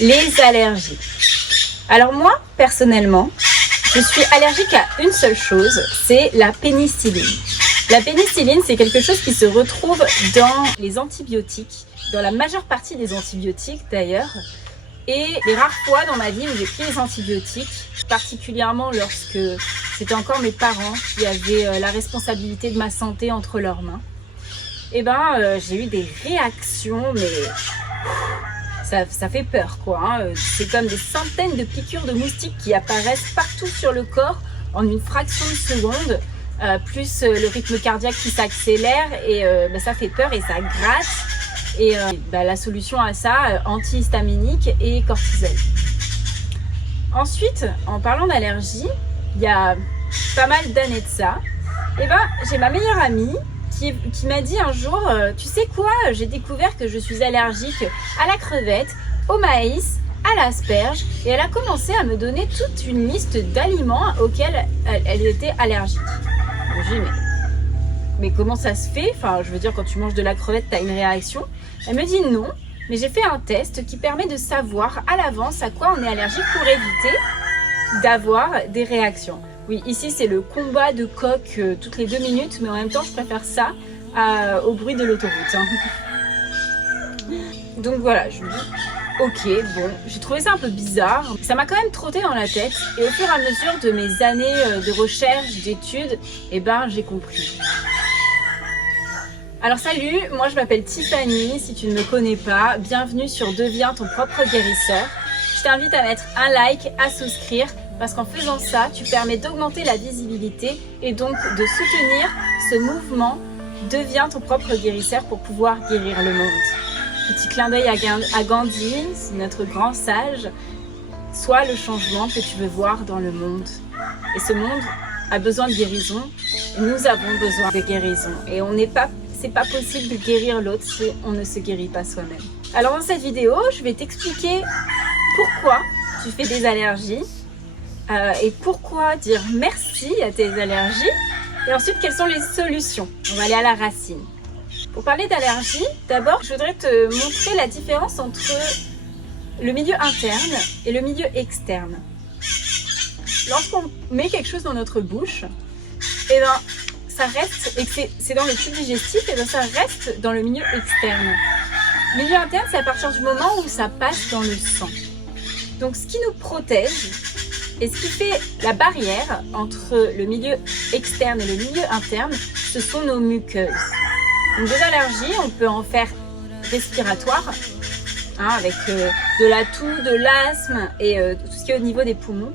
Les allergies. Alors moi, personnellement, je suis allergique à une seule chose, c'est la pénicilline. La pénicilline, c'est quelque chose qui se retrouve dans les antibiotiques, dans la majeure partie des antibiotiques d'ailleurs. Et les rares fois dans ma vie où j'ai pris les antibiotiques, particulièrement lorsque c'était encore mes parents qui avaient la responsabilité de ma santé entre leurs mains, j'ai eu des réactions, mais ça fait peur quoi. C'est comme des centaines de piqûres de moustiques qui apparaissent partout sur le corps en une fraction de seconde, plus le rythme cardiaque qui s'accélère et ça fait peur et ça gratte. Et la solution à ça, antihistaminique et cortisol. Ensuite, en parlant d'allergie, il y a pas mal d'années de ça, j'ai ma meilleure amie qui m'a dit un jour, tu sais quoi, j'ai découvert que je suis allergique à la crevette, au maïs, à l'asperge, et elle a commencé à me donner toute une liste d'aliments auxquels elle était allergique. Je lui ai dit, mais comment ça se fait? Enfin, je veux dire, quand tu manges de la crevette, tu as une réaction. Elle me dit non, mais j'ai fait un test qui permet de savoir à l'avance à quoi on est allergique pour éviter d'avoir des réactions. Oui, ici c'est le combat de coq toutes les 2 minutes, mais en même temps je préfère ça au bruit de l'autoroute. Donc voilà, je me dis ok, bon, j'ai trouvé ça un peu bizarre. Ça m'a quand même trotté dans la tête et au fur et à mesure de mes années de recherche, d'études, j'ai compris. Alors salut, moi je m'appelle Tiffany, si tu ne me connais pas, bienvenue sur Deviens ton propre guérisseur. Je t'invite à mettre un like, à souscrire, parce qu'en faisant ça, tu permets d'augmenter la visibilité et donc de soutenir ce mouvement Deviens ton propre guérisseur pour pouvoir guérir le monde. Petit clin d'œil à Gandhi, notre grand sage, sois le changement que tu veux voir dans le monde. Et ce monde a besoin de guérison, et nous avons besoin de guérison. Et c'est pas possible de guérir l'autre si on ne se guérit pas soi-même. Alors dans cette vidéo, je vais t'expliquer pourquoi tu fais des allergies et pourquoi dire merci à tes allergies et ensuite quelles sont les solutions. On va aller à la racine. Pour parler d'allergie, d'abord je voudrais te montrer la différence entre le milieu interne et le milieu externe. Lorsqu'on met quelque chose dans notre bouche, ça reste, et que c'est dans le tube digestif, ça reste dans le milieu externe. Le milieu interne, c'est à partir du moment où ça passe dans le sang. Donc ce qui nous protège et ce qui fait la barrière entre le milieu externe et le milieu interne, ce sont nos muqueuses. Donc des allergies, on peut en faire respiratoires, avec de la toux, de l'asthme et tout ce qui est au niveau des poumons.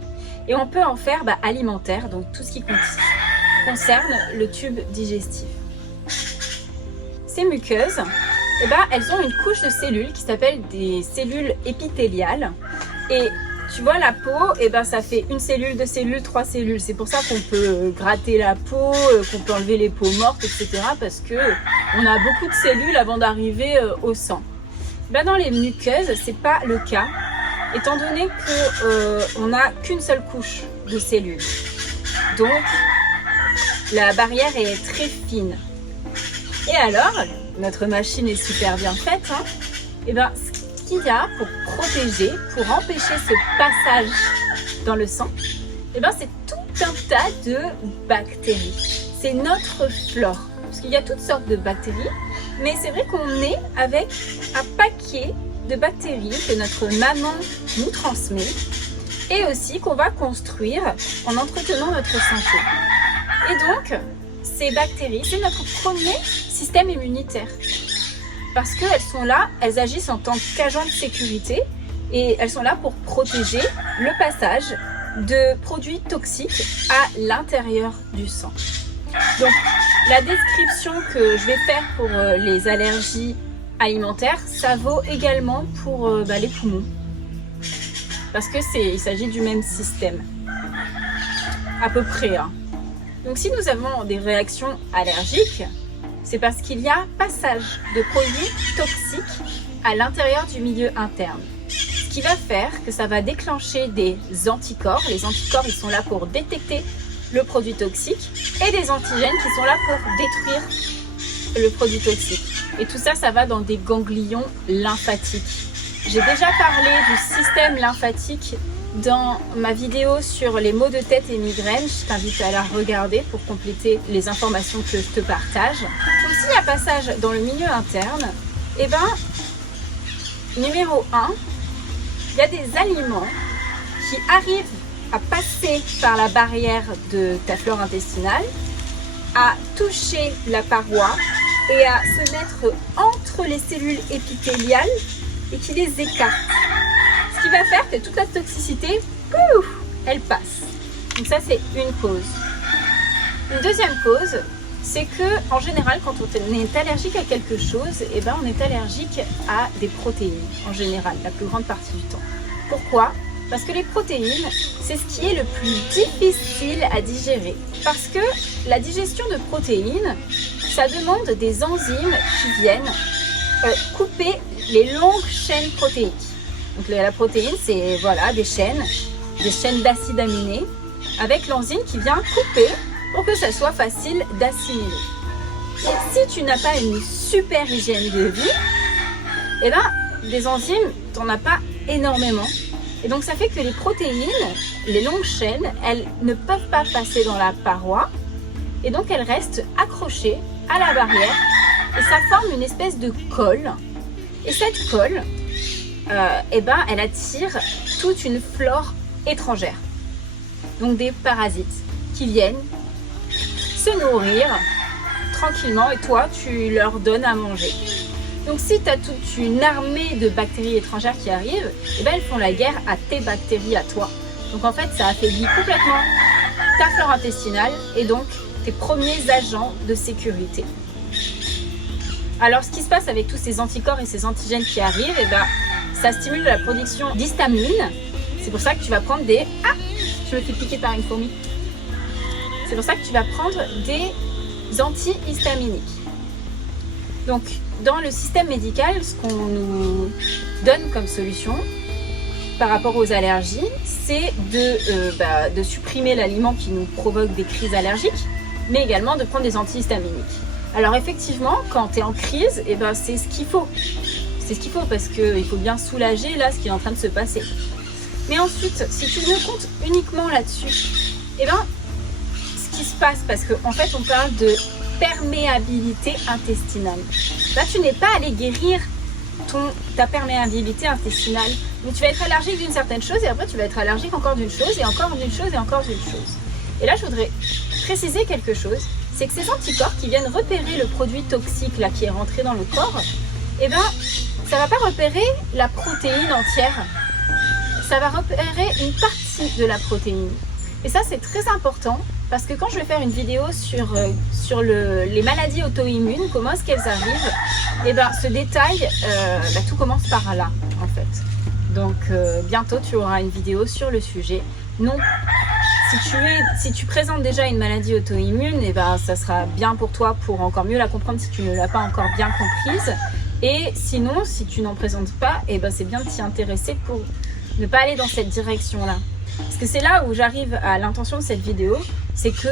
Et on peut en faire alimentaire, donc tout ce qui concerne le tube digestif. Ces muqueuses, elles ont une couche de cellules qui s'appelle des cellules épithéliales. Et tu vois, la peau, ça fait une cellule, 2 cellules, 3 cellules. C'est pour ça qu'on peut gratter la peau, qu'on peut enlever les peaux mortes, etc. Parce qu'on a beaucoup de cellules avant d'arriver au sang. Dans les muqueuses, c'est pas le cas, étant donné qu'on n'a qu'une seule couche de cellules. Donc, la barrière est très fine. Et alors, notre machine est super bien faite. Ce qu'il y a pour protéger, pour empêcher ce passage dans le sang, c'est tout un tas de bactéries. C'est notre flore. Parce qu'il y a toutes sortes de bactéries, mais c'est vrai qu'on est avec un paquet de bactéries que notre maman nous transmet et aussi qu'on va construire en entretenant notre santé. Et donc, ces bactéries, c'est notre premier système immunitaire. Parce qu'elles sont là, elles agissent en tant qu'agents de sécurité et elles sont là pour protéger le passage de produits toxiques à l'intérieur du sang. Donc, la description que je vais faire pour les allergies alimentaires, ça vaut également pour les poumons. Parce qu'il s'agit du même système. À peu près. Donc si nous avons des réactions allergiques, c'est parce qu'il y a passage de produits toxiques à l'intérieur du milieu interne. Ce qui va faire que ça va déclencher des anticorps. Les anticorps, ils sont là pour détecter le produit toxique et des antigènes qui sont là pour détruire le produit toxique. Et tout ça, ça va dans des ganglions lymphatiques. J'ai déjà parlé du système lymphatique dans ma vidéo sur les maux de tête et migraines. Je t'invite à la regarder pour compléter les informations que je te partage. Donc s'il y a passage dans le milieu interne, eh ben, numéro 1, il y a des aliments qui arrivent à passer par la barrière de ta flore intestinale, à toucher la paroi et à se mettre entre les cellules épithéliales et qui les écarte. Ce qui va faire que toute la toxicité, pouf, elle passe. Donc ça, c'est une cause. Une deuxième cause, c'est que en général, quand on est allergique à quelque chose, eh ben, on est allergique à des protéines, en général, la plus grande partie du temps. Pourquoi ? Parce que les protéines, c'est ce qui est le plus difficile à digérer. Parce que la digestion de protéines, ça demande des enzymes qui viennent couper les longues chaînes protéiques. Donc la protéine, c'est voilà, des chaînes d'acides aminés avec l'enzyme qui vient couper pour que ça soit facile d'assimiler. Et si tu n'as pas une super hygiène de vie, eh ben, des enzymes, tu n'en as pas énormément. Et donc ça fait que les protéines, les longues chaînes, elles ne peuvent pas passer dans la paroi et donc elles restent accrochées à la barrière et ça forme une espèce de colle. Et cette colle, eh ben, elle attire toute une flore étrangère. Donc des parasites qui viennent se nourrir tranquillement et toi tu leur donnes à manger. Donc si tu as toute une armée de bactéries étrangères qui arrivent, eh ben, elles font la guerre à tes bactéries à toi. Donc en fait ça affaiblit complètement ta flore intestinale et donc tes premiers agents de sécurité. Alors ce qui se passe avec tous ces anticorps et ces antigènes qui arrivent, eh ben, ça stimule la production d'histamine. C'est pour ça que tu vas prendre des... Ah, je me fais piquer par une fourmi. C'est pour ça que tu vas prendre des antihistaminiques. Donc dans le système médical, ce qu'on nous donne comme solution par rapport aux allergies, c'est de supprimer l'aliment qui nous provoque des crises allergiques, mais également de prendre des antihistaminiques. Alors effectivement, quand tu es en crise, eh ben, c'est ce qu'il faut. C'est ce qu'il faut parce qu'il faut bien soulager là ce qui est en train de se passer. Mais ensuite, si tu ne comptes uniquement là-dessus, eh ben, ce qui se passe, parce qu'en fait on parle de perméabilité intestinale. Là, tu n'es pas allé guérir ta perméabilité intestinale. Donc tu vas être allergique d'une certaine chose et après tu vas être allergique encore d'une chose et encore d'une chose et encore d'une chose. Et là, je voudrais préciser quelque chose, c'est que ces anticorps qui viennent repérer le produit toxique là, qui est rentré dans le corps, eh ben, ça ne va pas repérer la protéine entière, ça va repérer une partie de la protéine. Et ça, c'est très important parce que quand je vais faire une vidéo sur les maladies auto-immunes, comment est-ce qu'elles arrivent, et ben, ce détail, tout commence par là, en fait. Donc, bientôt, tu auras une vidéo sur le sujet. Non, si tu présentes déjà une maladie auto-immune, et ben, ça sera bien pour toi pour encore mieux la comprendre si tu ne l'as pas encore bien comprise. Et sinon, si tu n'en présentes pas, et ben, c'est bien de t'y intéresser pour ne pas aller dans cette direction-là. Parce que c'est là où j'arrive à l'intention de cette vidéo, c'est que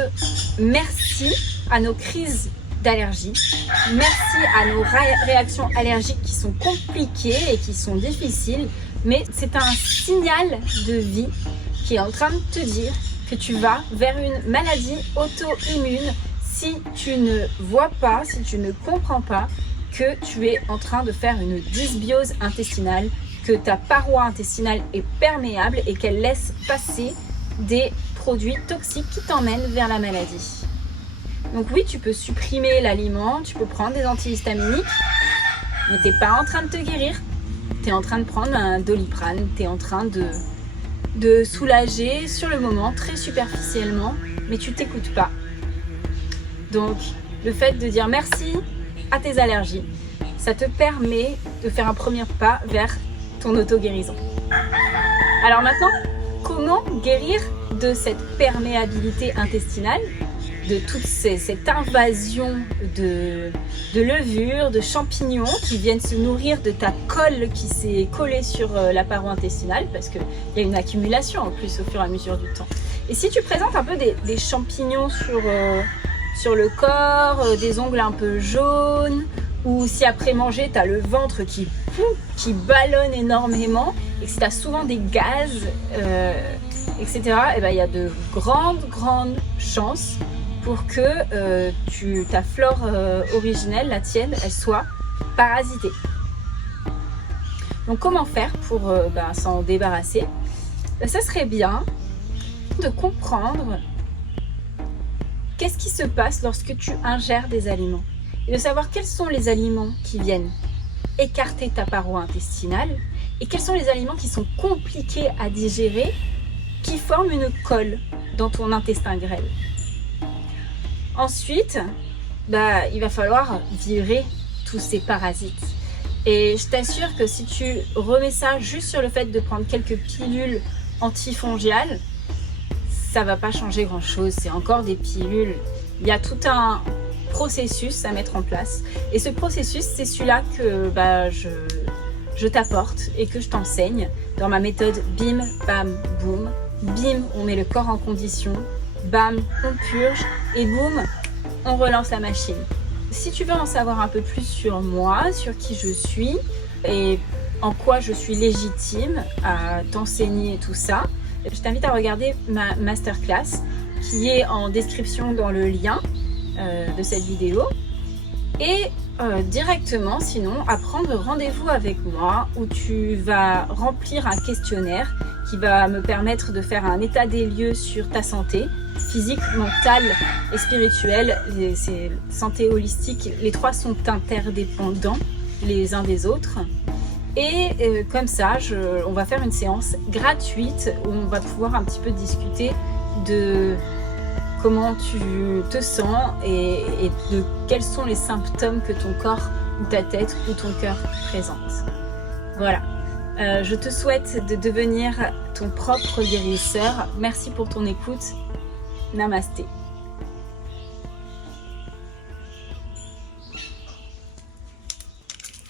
merci à nos crises d'allergie, merci à nos réactions allergiques qui sont compliquées et qui sont difficiles, mais c'est un signal de vie qui est en train de te dire que tu vas vers une maladie auto-immune si tu ne vois pas, si tu ne comprends pas que tu es en train de faire une dysbiose intestinale, que ta paroi intestinale est perméable et qu'elle laisse passer des produits toxiques qui t'emmènent vers la maladie. Donc oui, tu peux supprimer l'aliment, tu peux prendre des antihistaminiques, mais tu n'es pas en train de te guérir. Tu es en train de prendre un Doliprane, tu es en train de soulager sur le moment, très superficiellement, mais tu t'écoutes pas. Donc le fait de dire merci à tes allergies, ça te permet de faire un premier pas vers ton auto-guérison. Alors maintenant, comment guérir de cette perméabilité intestinale, de toute cette invasion de levures, de champignons qui viennent se nourrir de ta colle qui s'est collée sur la paroi intestinale, parce qu'il y a une accumulation en plus au fur et à mesure du temps. Et si tu présentes un peu des champignons sur le corps, des ongles un peu jaunes, ou si après manger, tu as le ventre qui ballonne énormément, et que si tu as souvent des gaz, etc., et ben, il y a de grandes chances pour que ta flore originelle, la tienne, elle soit parasitée. Donc comment faire pour s'en débarrasser? Ça serait bien de comprendre qu'est-ce qui se passe lorsque tu ingères des aliments et de savoir quels sont les aliments qui viennent écarter ta paroi intestinale et quels sont les aliments qui sont compliqués à digérer, qui forment une colle dans ton intestin grêle. Ensuite, il va falloir virer tous ces parasites. Et je t'assure que si tu remets ça juste sur le fait de prendre quelques pilules antifongiales, ça va pas changer grand chose, c'est encore des pilules. Il y a tout un processus à mettre en place. Et ce processus, c'est celui-là que je t'apporte et que je t'enseigne dans ma méthode BIM, BAM, BOOM. BIM, on met le corps en condition. BAM, on purge. Et BOOM, on relance la machine. Si tu veux en savoir un peu plus sur moi, sur qui je suis et en quoi je suis légitime à t'enseigner tout ça, je t'invite à regarder ma masterclass qui est en description dans le lien de cette vidéo et directement sinon à prendre rendez-vous avec moi où tu vas remplir un questionnaire qui va me permettre de faire un état des lieux sur ta santé physique, mentale et spirituelle. C'est santé holistique, les trois sont interdépendants les uns des autres. Et comme ça, on va faire une séance gratuite où on va pouvoir un petit peu discuter de comment tu te sens et de quels sont les symptômes que ton corps ou ta tête ou ton cœur présente. Voilà. Je te souhaite de devenir ton propre guérisseur. Merci pour ton écoute. Namasté.